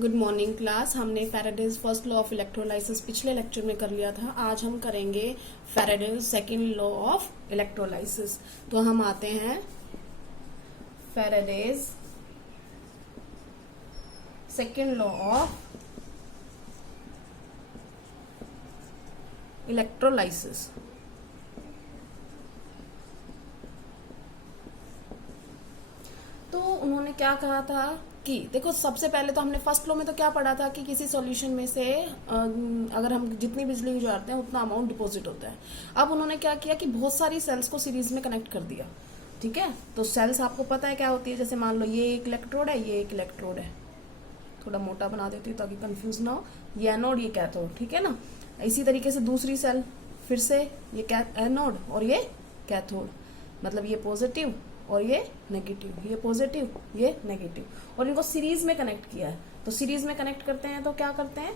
Good morning class. हमने Faraday's first law of electrolysis पिछले lecture में कर लिया था। आज हम करेंगे Faraday's second law of electrolysis. तो हम आते हैं Faraday's second law of electrolysis. तो उन्होंने क्या कहा था कि देखो, सबसे पहले तो हमने फर्स्ट लॉ में तो क्या पढ़ा था कि किसी सॉल्यूशन में से अगर हम जितनी बिजली गुजारते हैं उतना अमाउंट डिपॉजिट होता है। अब उन्होंने क्या किया कि बहुत सारी सेल्स को सीरीज में कनेक्ट कर दिया। ठीक है, तो सेल्स आपको पता है क्या होती है। जैसे मान लो ये एक इलेक्ट्रोड है, ये एक इलेक्ट्रोड है। थोड़ा मोटा बना देती हूँ ताकि कंफ्यूज ना हो। ये एनोड, ये कैथोड। ठीक है ना। इसी तरीके से दूसरी सेल, फिर से ये एनोड और ये कैथोड, मतलब ये पॉजिटिव और ये नेगेटिव, ये पॉजिटिव ये नेगेटिव, और इनको सीरीज में कनेक्ट किया है। तो सीरीज में कनेक्ट करते हैं तो क्या करते हैं,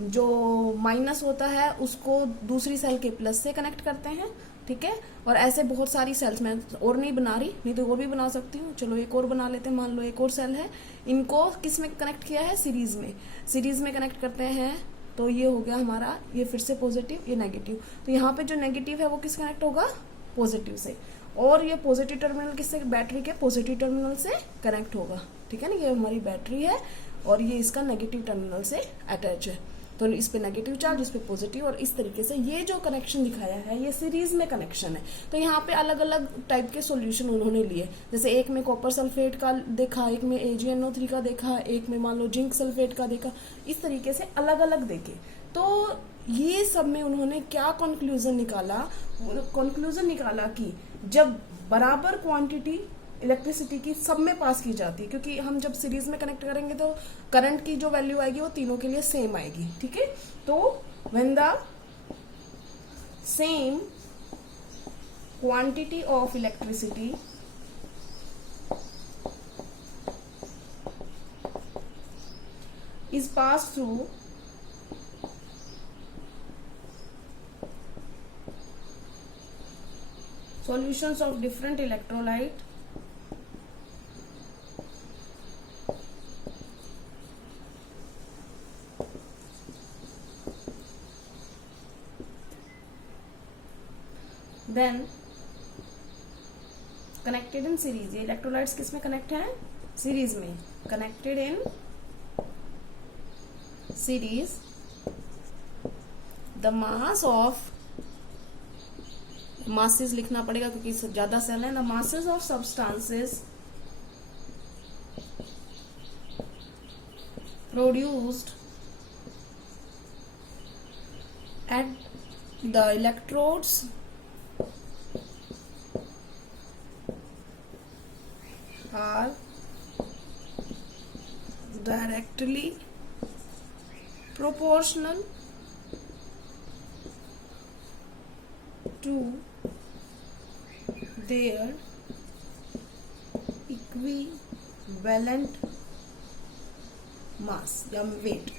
जो माइनस होता है उसको दूसरी सेल के प्लस से कनेक्ट करते हैं। ठीक है, और ऐसे बहुत सारी सेल्स मैं और नहीं बना रही, नहीं तो और भी बना सकती हूँ। चलो एक और बना लेते हैं। मान लो एक और सेल है, इनको किस में कनेक्ट किया है, सीरीज में। सीरीज में कनेक्ट करते हैं तो ये हो गया हमारा, ये फिर से पॉजिटिव, ये नेगेटिव। तो यहाँ पे जो नेगेटिव है वो किस कनेक्ट होगा, पॉजिटिव से। और ये पॉजिटिव टर्मिनल किससे, बैटरी के पॉजिटिव टर्मिनल से कनेक्ट होगा। ठीक है ना, ये हमारी बैटरी है और ये इसका नेगेटिव टर्मिनल से अटैच है। तो इस पे नेगेटिव चार्ज, इस पे पॉजिटिव, और इस तरीके से ये जो कनेक्शन दिखाया है ये सीरीज में कनेक्शन है। तो यहाँ पे अलग अलग टाइप के सॉल्यूशन उन्होंने लिए। जैसे एक में कॉपर सल्फेट का देखा, एक में AgNO3 का देखा, एक में मान लो जिंक सल्फेट का देखा। इस तरीके से अलग अलग देखे। तो ये सब में उन्होंने क्या कंक्लूजन निकाला, कंक्लूजन निकाला कि जब बराबर क्वांटिटी इलेक्ट्रिसिटी की सब में पास की जाती है, क्योंकि हम जब सीरीज में कनेक्ट करेंगे तो करंट की जो वैल्यू आएगी वो तीनों के लिए सेम आएगी। ठीक है, तो when the same quantity of electricity is pass through solutions of different electrolyte then connected in series। ये इलेक्ट्रोलाइट्स किस में कनेक्ट है, सीरीज में। Connected in series, the mass of, masses लिखना पड़ेगा क्योंकि ज्यादा सेल है ना। masses of substances produced at the electrodes are directly proportional to their equivalent mass या वेट।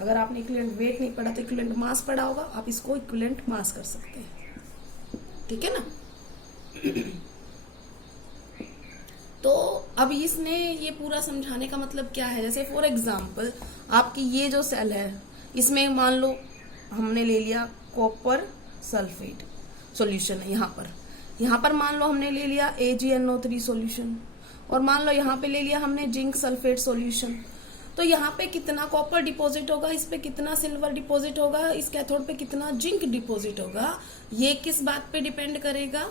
अगर आपने इक्विवेलेंट वेट नहीं पढ़ा तो इक्विवेलेंट मास पढ़ा होगा, आप इसको इक्विवेलेंट मास कर सकते हैं। ठीक है ना। तो अब इसने ये पूरा समझाने का मतलब क्या है, जैसे फॉर एग्जांपल आपकी ये जो सेल है, इसमें मान लो हमने ले लिया कॉपर सल्फेट सॉल्यूशन है। यहाँ पर मान लो हमने ले लिया AgNO3 सॉल्यूशन, और मान लो यहाँ पे ले लिया हमने जिंक सल्फेट सॉल्यूशन। तो यहाँ पे कितना कॉपर डिपॉजिट होगा, इस पे कितना सिल्वर डिपॉजिट होगा, इस कैथोड पे कितना जिंक डिपॉजिट होगा, ये किस बात पे डिपेंड करेगा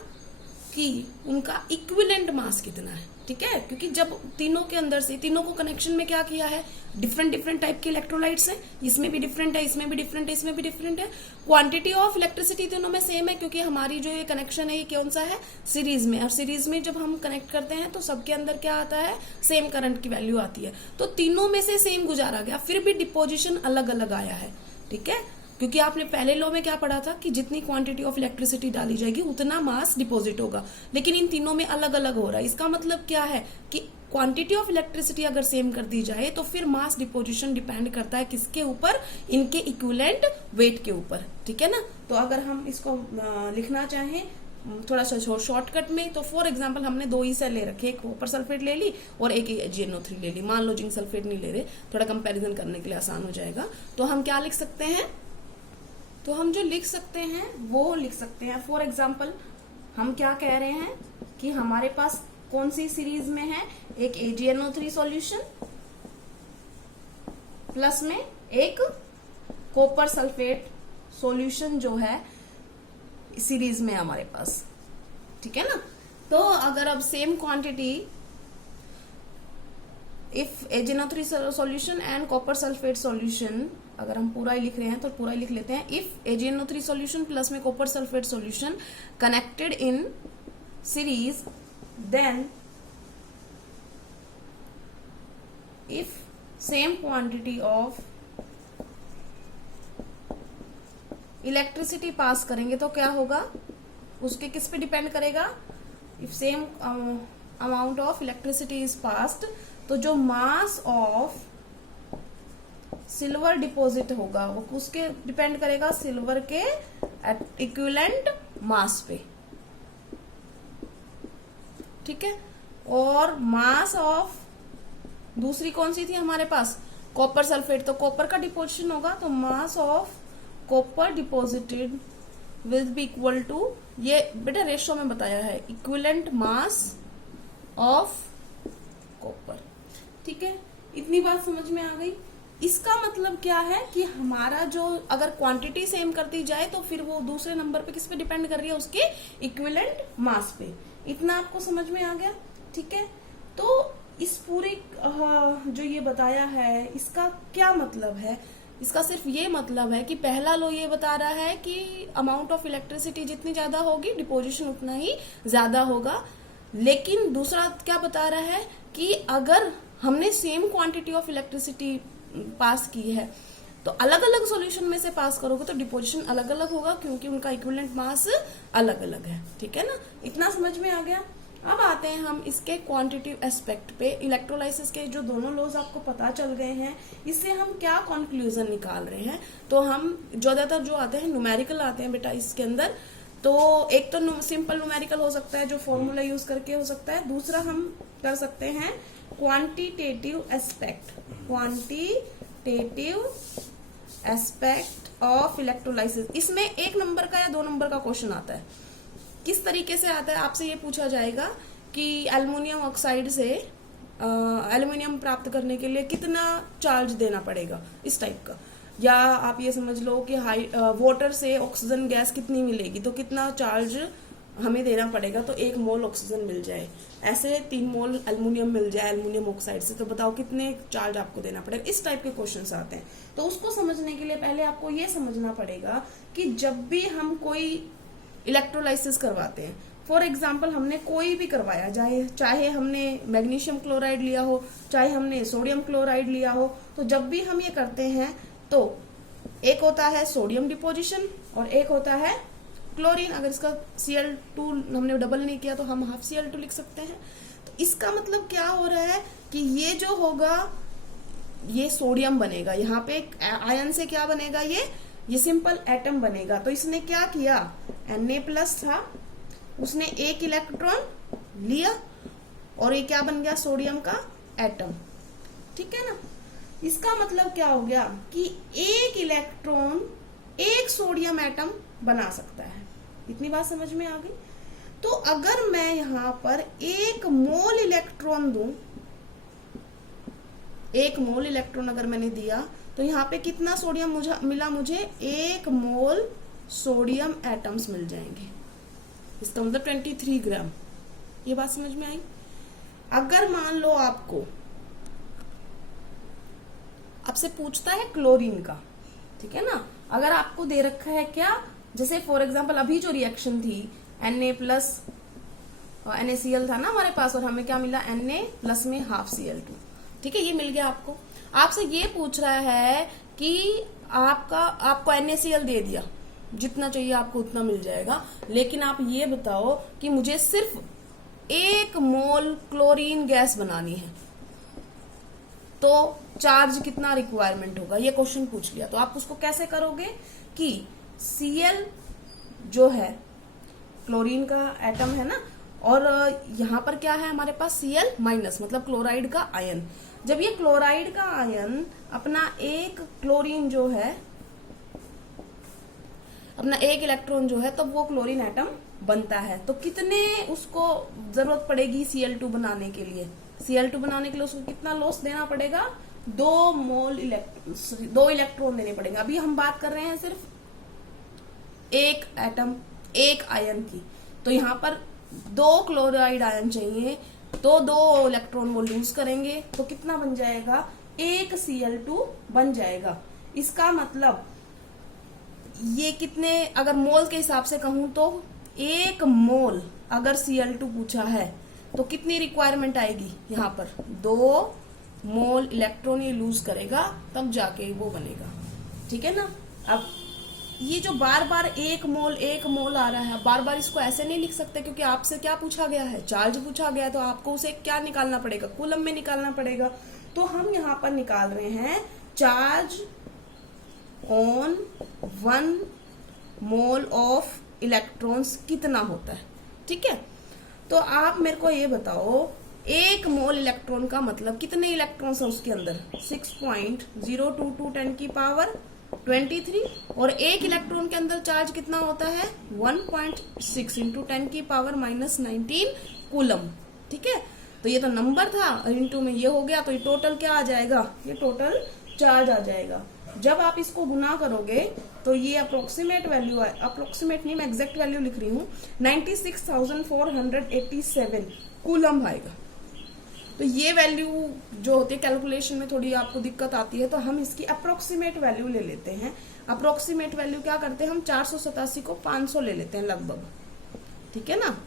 कि उनका इक्विवेलेंट मास कितना है। ठीक है, क्योंकि जब तीनों के अंदर से, तीनों को कनेक्शन में क्या किया है, डिफरेंट डिफरेंट टाइप के इलेक्ट्रोलाइट्स हैं। इसमें भी डिफरेंट है, इसमें भी डिफरेंट है, इसमें भी डिफरेंट है। क्वांटिटी ऑफ इलेक्ट्रिसिटी तीनों में सेम है, क्योंकि हमारी जो ये कनेक्शन है ये कौन सा है, सीरीज में। और सीरीज में जब हम कनेक्ट करते हैं तो सबके अंदर क्या आता है, सेम करंट की वैल्यू आती है। तो तीनों में से सेम गुजारा गया, फिर भी डिपोजिशन अलग अलग आया है। ठीक है, क्योंकि आपने पहले लॉ में क्या पढ़ा था कि जितनी क्वांटिटी ऑफ इलेक्ट्रिसिटी डाली जाएगी उतना मास डिपॉजिट होगा, लेकिन इन तीनों में अलग अलग हो रहा है। इसका मतलब क्या है कि क्वांटिटी ऑफ इलेक्ट्रिसिटी अगर सेम कर दी जाए तो फिर मास डिपोजिशन डिपेंड करता है किसके ऊपर, इनके इक्विवेलेंट वेट के ऊपर। ठीक है ना। तो अगर हम इसको लिखना चाहें थोड़ा सा शॉर्टकट में, तो फॉर एग्जांपल हमने 2 ही सेल ले रखे, एक कॉपर सल्फेट ले ली और एक AgNO3 ले ली। मान लो जिंक सल्फेट नहीं ले रहे, थोड़ा कंपैरिजन करने के लिए आसान हो जाएगा। तो हम क्या लिख सकते हैं, तो हम जो लिख सकते हैं वो लिख सकते हैं। फॉर एग्जाम्पल हम क्या कह रहे हैं कि हमारे पास कौन सी सीरीज में है, एक AgNO3 सॉल्यूशन प्लस में एक कॉपर सल्फेट सॉल्यूशन जो है सीरीज में हमारे पास, ठीक है ना। तो अगर अब same quantity if AgNO3 solution and copper sulphate solution, अगर हम पूरा ही लिख रहे हैं तो पूरा ही लिख लेते हैं। इफ AgNO3 सॉल्यूशन प्लस में copper sulphate solution connected in series, then if same quantity of electricity pass करेंगे तो क्या होगा, उसके किस पे डिपेंड करेगा। If same amount of electricity is passed, तो जो मास ऑफ सिल्वर डिपॉजिट होगा वो उसके डिपेंड करेगा सिल्वर के इक्विवेलेंट मास पे, ठीक है। और मास ऑफ दूसरी कौन सी थी हमारे पास, कॉपर सल्फेट, तो कॉपर का डिपोजिशन होगा, तो mass of copper deposited will be equal to, ये बेटा रेशो में बताया है, इक्विवेलेंट मास ऑफ कॉपर, ठीक है। इतनी बात समझ में आ गई। इसका मतलब क्या है कि हमारा जो अगर क्वांटिटी सेम करती जाए तो फिर वो दूसरे नंबर पे किस पे डिपेंड कर रही है, उसके इक्विवेलेंट मास पे। इतना आपको समझ में आ गया, ठीक है। तो इस पूरी जो ये बताया है इसका क्या मतलब है, इसका सिर्फ ये मतलब है कि पहला लो ये बता रहा है कि अमाउंट ऑफ इलेक्ट्रिसिटी जितनी ज्यादा होगी डिपोजिशन उतना ही ज्यादा होगा, लेकिन दूसरा क्या बता रहा है कि अगर हमने सेम क्वांटिटी ऑफ इलेक्ट्रिसिटी पास की है तो अलग अलग सॉल्यूशन में से पास करोगे तो डिपोजिशन अलग अलग होगा, क्योंकि उनका इक्विवेलेंट मास अलग अलग है, ठीक है ना। इतना समझ में आ गया। अब आते हैं हम इसके क्वांटिटिव एस्पेक्ट पे। इलेक्ट्रोलाइसिस के जो दोनों लॉज आपको पता चल गए हैं, इससे हम क्या कंक्लूजन निकाल रहे हैं। तो हम ज्यादातर जो आते हैं न्यूमेरिकल आते हैं बेटा इसके अंदर। तो एक तो सिंपल न्यूमेरिकल हो सकता है जो फॉर्मूला यूज करके हो सकता है, दूसरा हम कर सकते हैं quantitative aspect, quantitative aspect of electrolysis. इसमें 1 नंबर का या 2 नंबर का क्वेश्चन आता है। किस तरीके से आता है, आपसे ये पूछा जाएगा कि एल्युमिनियम ऑक्साइड से एल्युमिनियम प्राप्त करने के लिए कितना चार्ज देना पड़ेगा, इस टाइप का। या आप ये समझ लो कि वाटर से ऑक्सीजन गैस कितनी मिलेगी तो कितना चार्ज हमें देना पड़ेगा तो 1 मोल ऑक्सीजन मिल जाए, ऐसे 3 मोल एल्युमिनियम मिल जाए एल्युमिनियम ऑक्साइड से, तो बताओ कितने चार्ज आपको देना पड़ेगा। इस टाइप के क्वेश्चंस आते हैं। तो उसको समझने के लिए पहले आपको ये समझना पड़ेगा कि जब भी हम कोई इलेक्ट्रोलाइसिस करवाते हैं, फॉर एग्जाम्पल हमने कोई भी करवाया, चाहे हमने मैग्नीशियम क्लोराइड लिया हो, चाहे हमने सोडियम क्लोराइड लिया हो, तो जब भी हम ये करते हैं तो एक होता है सोडियम डिपोजिशन और एक होता है क्लोरीन। अगर इसका Cl2 हमने डबल नहीं किया तो हम हाफ Cl2 लिख सकते हैं। तो इसका मतलब क्या हो रहा है कि ये जो होगा ये सोडियम बनेगा, यहाँ पे आयन से क्या बनेगा, ये सिंपल एटम बनेगा। तो इसने क्या किया, Na+ था, उसने 1 इलेक्ट्रॉन लिया और ये क्या बन गया, सोडियम का एटम, ठीक है ना। इसका मतलब क्या हो गया कि 1 इलेक्ट्रॉन 1 सोडियम एटम बना सकता है। इतनी बात समझ में आ गई। तो अगर मैं यहाँ पर 1 मोल इलेक्ट्रॉन दूं, 1 मोल इलेक्ट्रॉन अगर मैंने दिया तो यहाँ पे कितना सोडियम मिला मुझे, 1 मोल सोडियम एटम्स मिल जाएंगे। इसका मतलब 23 ग्राम। ये बात समझ में आई। अगर मान लो आपसे पूछता है क्लोरीन का, ठीक है ना, अगर आपको दे रखा है क्या, जैसे फॉर एग्जांपल अभी जो रिएक्शन थी Na+ NaCl था ना हमारे पास, और हमें क्या मिला, Na+ में हाफ Cl2, ठीक है, ये मिल गया आपको। आपसे ये पूछ रहा है कि आपको NaCl दे दिया, जितना चाहिए आपको उतना मिल जाएगा, लेकिन आप ये बताओ कि मुझे सिर्फ 1 मोल क्लोरीन गैस बनानी है तो चार्ज कितना रिक्वायरमेंट होगा, ये क्वेश्चन पूछ लिया। तो आप उसको कैसे करोगे कि Cl जो है क्लोरीन का एटम है ना, और यहाँ पर क्या है हमारे पास Cl माइनस, मतलब क्लोराइड का आयन। जब ये क्लोराइड का आयन अपना एक क्लोरीन जो है, अपना एक इलेक्ट्रॉन जो है, तब वो क्लोरीन एटम बनता है। तो कितने उसको जरूरत पड़ेगी Cl2 बनाने के लिए? Cl2 बनाने के लिए उसको कितना लॉस देना पड़ेगा? 2 इलेक्ट्रॉन देने पड़ेंगे। अभी हम बात कर रहे हैं सिर्फ एक एटम, एक आयन की। तो यहाँ पर 2 क्लोराइड आयन चाहिए, तो 2 इलेक्ट्रॉन वो लूज करेंगे, तो कितना बन जाएगा? 1 Cl2 बन जाएगा। इसका मतलब ये कितने, अगर मोल के हिसाब से कहूं तो 1 मोल अगर Cl2 पूछा है तो कितनी रिक्वायरमेंट आएगी? यहाँ पर 2 मोल इलेक्ट्रॉन ये लूज करेगा, तब जाके वो बनेगा। ठीक है ना। अब ये जो बार बार 1 मोल आ रहा है, बार बार इसको ऐसे नहीं लिख सकते, क्योंकि आपसे क्या पूछा गया है? चार्ज पूछा गया है, तो आपको उसे क्या निकालना पड़ेगा? कूलम में निकालना पड़ेगा। तो हम यहाँ पर निकाल रहे हैं charge on 1 mole of electrons कितना होता है। ठीक है, तो आप मेरे को ये बताओ, 1 मोल इलेक्ट्रॉन का मतलब कितने इलेक्ट्रॉन्स है उसके अंदर? 6.022 10 की पावर 23, और 1 इलेक्ट्रॉन के अंदर चार्ज कितना होता है? 1.6 इंटू 10 की पावर -19 कूलम। ठीक है, तो ये तो नंबर था, इंटू में ये हो गया, तो ये टोटल क्या आ जाएगा? ये टोटल चार्ज आ जाएगा। जब आप इसको गुना करोगे तो ये अप्रोक्सीमेट वैल्यू है, अप्रोक्सीमेट नहीं, मैं एग्जैक्ट वैल्यू लिख रही हूँ, 96,487 कूलम आएगा। तो ये वैल्यू जो होती है कैलकुलेशन में थोड़ी आपको दिक्कत आती है, तो हम इसकी अप्रोक्सीमेट वैल्यू ले लेते हैं। अप्रोक्सीमेट वैल्यू क्या करते हैं हम? 487 को 500 ले लेते हैं लगभग। ठीक है ना।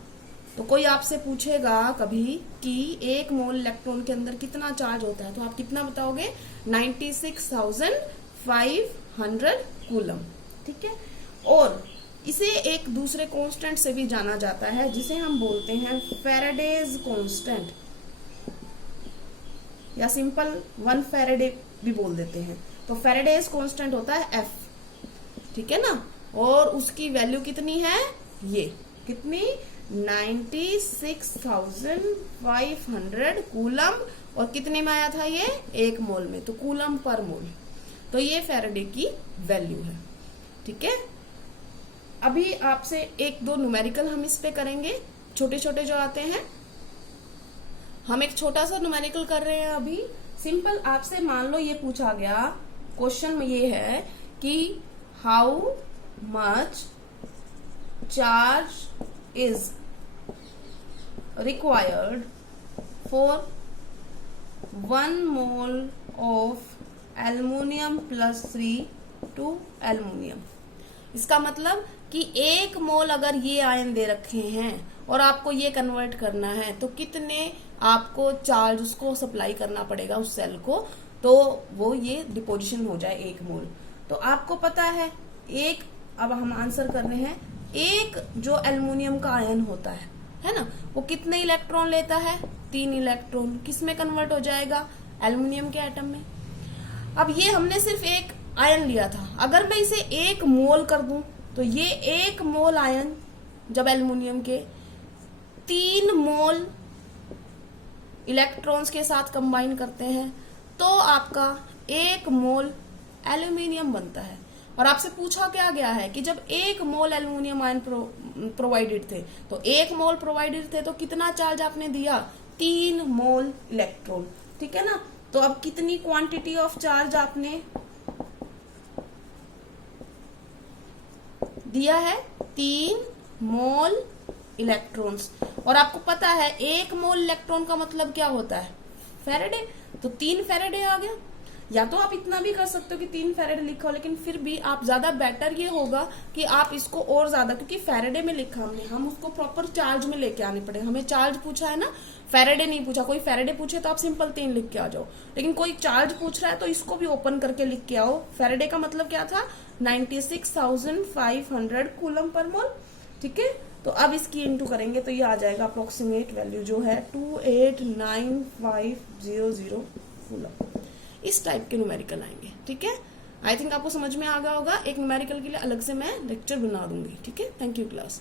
तो कोई आपसे पूछेगा कभी कि 1 मोल इलेक्ट्रॉन के अंदर कितना चार्ज होता है, तो आप कितना बताओगे? 96,500 कूलम। ठीक है, और इसे एक दूसरे कांस्टेंट से भी जाना जाता है, जिसे हम बोलते हैं फैराडेज कांस्टेंट, या सिंपल 1 फैराडे भी बोल देते हैं। तो फैराडेज कांस्टेंट होता है F। ठीक है ना, और उसकी वैल्यू कितनी है? ये कितनी? 96,500 कूलम, और कितने में आया था ये? 1 मोल में, तो कूलम पर मोल। तो ये फैराडे की वैल्यू है। ठीक है, अभी आपसे 1-2 न्यूमेरिकल हम इस पे करेंगे, छोटे छोटे जो आते हैं। हम एक छोटा सा न्यूमेरिकल कर रहे हैं अभी। सिंपल आपसे मान लो ये पूछा गया, क्वेश्चन में ये है कि how much charge is required for 1 mole of aluminium plus 3 to aluminium। इसका मतलब कि 1 मोल अगर ये आयन दे रखे हैं और आपको ये कन्वर्ट करना है, तो कितने आपको चार्ज उसको सप्लाई करना पड़ेगा उस सेल को, तो वो ये डिपोजिशन हो जाए 1 मोल। तो आपको पता है अब हम आंसर कर रहे हैं, एक जो एल्युमिनियम का आयन होता है ना, वो कितने इलेक्ट्रॉन लेता है? 3 इलेक्ट्रॉन। किस में कन्वर्ट हो जाएगा? एल्युमिनियम के एटम में। अब ये हमने सिर्फ एक आयन लिया था, अगर मैं इसे 1 मोल कर दूं, तो ये 1 मोल आयन जब एल्युमिनियम के 3 मोल इलेक्ट्रॉन्स के साथ कंबाइन करते हैं, तो आपका 1 मोल एल्युमिनियम बनता है। और आपसे पूछा क्या गया है कि जब 1 मोल एल्युमिनियम आयन प्रोवाइडेड थे, तो 1 मोल प्रोवाइडेड थे, तो कितना चार्ज आपने दिया? 3 मोल इलेक्ट्रॉन। ठीक है ना। तो अब कितनी क्वांटिटी ऑफ चार्ज आपने दिया है? 3 मोल इलेक्ट्रॉन्स। और आपको पता है 1 मोल इलेक्ट्रॉन का मतलब क्या होता है? फैराडे। तो 3 फैराडे आ गया। या तो आप इतना भी कर सकते हो कि 3 फैराडे लिखा हो, लेकिन फिर भी आप ज्यादा बेटर ये होगा कि आप इसको और ज्यादा, क्योंकि फैराडे में लिखा हमने, हम उसको प्रॉपर चार्ज में लेके आने पड़ेगा। हमें चार्ज पूछा है ना, फैराडे नहीं पूछा। कोई फैराडे पूछे तो आप सिंपल 3 लिख के आ जाओ, लेकिन कोई चार्ज पूछ रहा है तो इसको भी ओपन करके लिख के आओ। फैराडे का मतलब क्या था? 96,500 कूलम पर मोल। ठीक है, तो अब इसकी इंटू करेंगे तो ये आ जाएगा अप्रोक्सीमेट वैल्यू जो है 289500 कूलम। इस टाइप के न्यूमेरिकल आएंगे। ठीक है, आई थिंक आपको समझ में आ गया होगा। एक न्यूमेरिकल के लिए अलग से मैं लेक्चर बना दूंगी। ठीक है, थैंक यू क्लास।